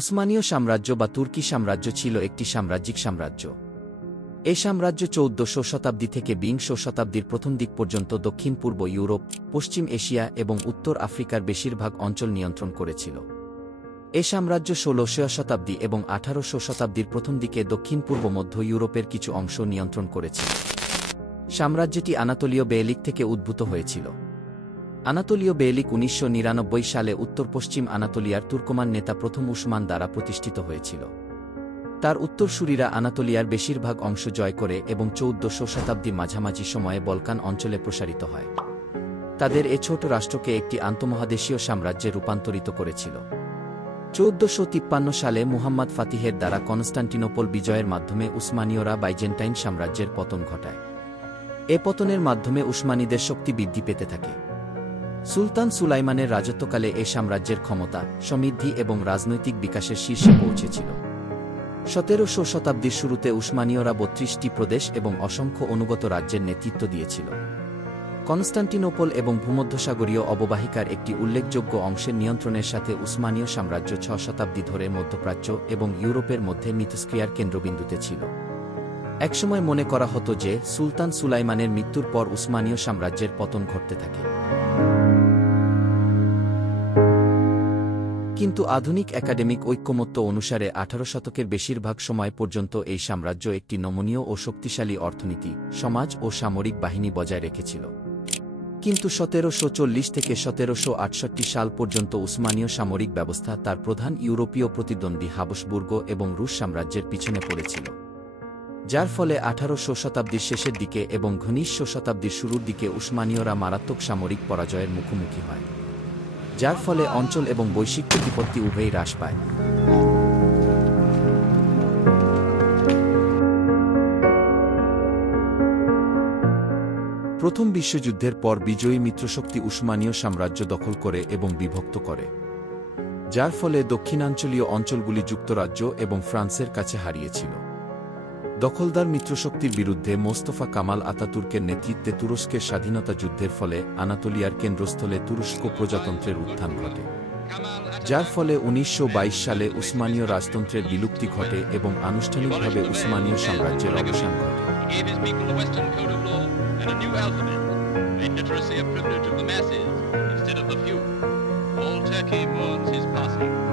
উসমানীয় সাম্রাজ্য বা তুর্কি সাম্রাজ্য ছিল একটি সাম্রাজ্যিক সাম্রাজ্য। এই সাম্রাজ্য ১৪শ শতাব্দী থেকে বিংশ শতাব্দীর প্রথম দিক পর্যন্ত দক্ষিণ পূর্ব ইউরোপ, পশ্চিম এশিয়া এবং উত্তর আফ্রিকার বেশিরভাগ অঞ্চল নিয়ন্ত্রণ করেছিল। এ সাম্রাজ্য ১৬শ শতাব্দী এবং ১৮শ শতাব্দীর প্রথম দিকে দক্ষিণ পূর্ব মধ্য ইউরোপের কিছু অংশ নিয়ন্ত্রণ করেছিল। সাম্রাজ্যটি আনাতোলীয় বেয়েলিক থেকে উদ্ভূত হয়েছিল। আনাতোলীয় বেয়েলিক ১৯৯৯ সালে উত্তর-পশ্চিম আনাতোলিয়ার তুর্কমান নেতা প্রথম উসমান দ্বারা প্রতিষ্ঠিত হয়েছিল। তার উত্তরসূরিরা আনাতোলিয়ার বেশিরভাগ অংশ জয় করে এবং ১৪শ শতাব্দীর মাঝামাঝি সময়ে বলকান অঞ্চলে প্রসারিত হয়। তাদের এ ছোট রাষ্ট্রকে একটি আন্তঃমহাদেশীয় সাম্রাজ্যে রূপান্তরিত করেছিল। ১৪৫৩ সালে মুহাম্মদ ফাতিহের দ্বারা কনস্টান্টিনোপল বিজয়ের মাধ্যমে উসমানীয়রা বাইজেন্টাইন সাম্রাজ্যের পতন ঘটায়। এ পতনের মাধ্যমে উসমানীদের শক্তি বৃদ্ধি পেতে থাকে। সুলতান সুলাইমানের রাজত্বকালে এ সাম্রাজ্যের ক্ষমতা, সমৃদ্ধি এবং রাজনৈতিক বিকাশের শীর্ষে পৌঁছেছিল। ১৭শ শতাব্দীর শুরুতে উসমানীয়রা ৩২টি প্রদেশ এবং অসংখ্য অনুগত রাজ্যের নেতৃত্ব দিয়েছিল। কনস্টান্টিনোপল এবং ভূমধ্যসাগরীয় অববাহিকার একটি উল্লেখযোগ্য অংশের নিয়ন্ত্রণের সাথে উসমানীয় সাম্রাজ্য ৬ শতাব্দী ধরে মধ্যপ্রাচ্য এবং ইউরোপের মধ্যে মিথস্ক্রিয়ার কেন্দ্রবিন্দুতে ছিল। একসময় মনে করা হতো যে সুলতান সুলাইমানের মৃত্যুর পর উসমানীয় সাম্রাজ্যের পতন ঘটতে থাকে। কিন্তু আধুনিক একাডেমিক ঐক্যমত্য অনুসারে ১৮ শতকের বেশিরভাগ সময় পর্যন্ত এই সাম্রাজ্য একটি নমনীয় ও শক্তিশালী অর্থনীতি, সমাজ ও সামরিক বাহিনী বজায় রেখেছিল। কিন্তু ১৭৪০ থেকে ১৭৬৮ সাল পর্যন্ত উসমানীয় সামরিক ব্যবস্থা তার প্রধান ইউরোপীয় প্রতিদ্বন্দ্বী হাবসবুর্গ এবং রুশ সাম্রাজ্যের পিছনে পড়েছিল, যার ফলে ১৮শ শতাব্দীর শেষের দিকে এবং ১৯শ শতাব্দীর শুরুর দিকে উসমানীয়রা মারাত্মক সামরিক পরাজয়ের মুখোমুখি হয়, যার ফলে অঞ্চল এবং বৈশ্বিক প্রতিপত্তি উভয়ই হ্রাস পায়। প্রথম বিশ্বযুদ্ধের পর বিজয়ী মিত্রশক্তি উসমানীয় সাম্রাজ্য দখল করে এবং বিভক্ত করে, যার ফলে দক্ষিণাঞ্চলীয় অঞ্চলগুলি যুক্তরাজ্য এবং ফ্রান্সের কাছে হারিয়েছিল। দখলদার মিত্রশক্তির বিরুদ্ধে মোস্তফা কামাল আতাতুর্কের নেতৃত্বে তুরস্কের স্বাধীনতা যুদ্ধের ফলে আনাতোলিয়ার কেন্দ্রস্থলে তুরস্ক প্রজাতন্ত্রের উত্থান ঘটে, যার ফলে ১৯২২ সালে উসমানীয় রাজতন্ত্রের বিলুপ্তি ঘটে এবং আনুষ্ঠানিকভাবে উসমানীয় সাম্রাজ্যের অবসান ঘটে। All Turkey mourns his passing.